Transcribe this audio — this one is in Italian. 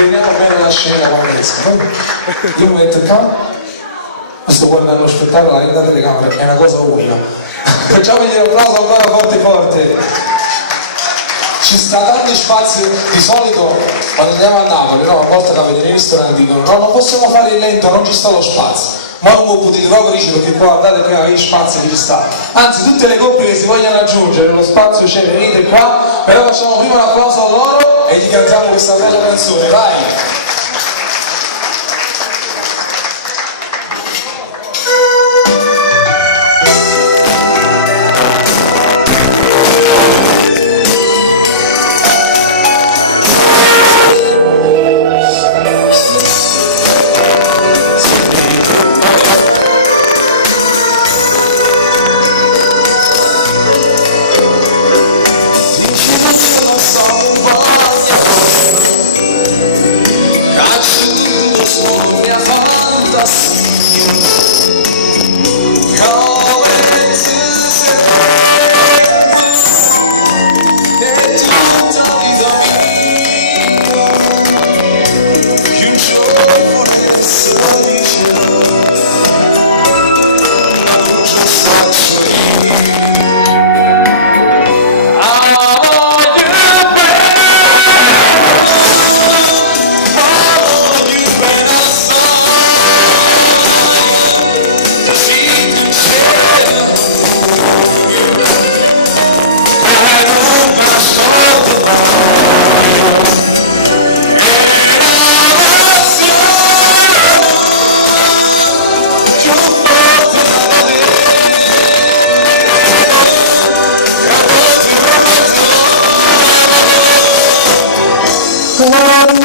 vediamo bene la scena quando esca. Io mi metto qua, sto guardando lo spettacolo, la telecamera è una cosa unica. Facciamogli un applauso ancora forte forte. Ci sta tanti spazi, di solito quando andiamo a Napoli, no? A volte la vedete nei ristoranti dicono no, non possiamo fare il lento, non ci sta lo spazio. Ma non potete proprio dire perché qua guardate che hai spazio che ci sta. Anzi, tutte le coppie che si vogliono aggiungere, lo spazio c'è, venite qua, però facciamo prima un applauso a loro e gli cantiamo questa bella canzone, vai! Come on,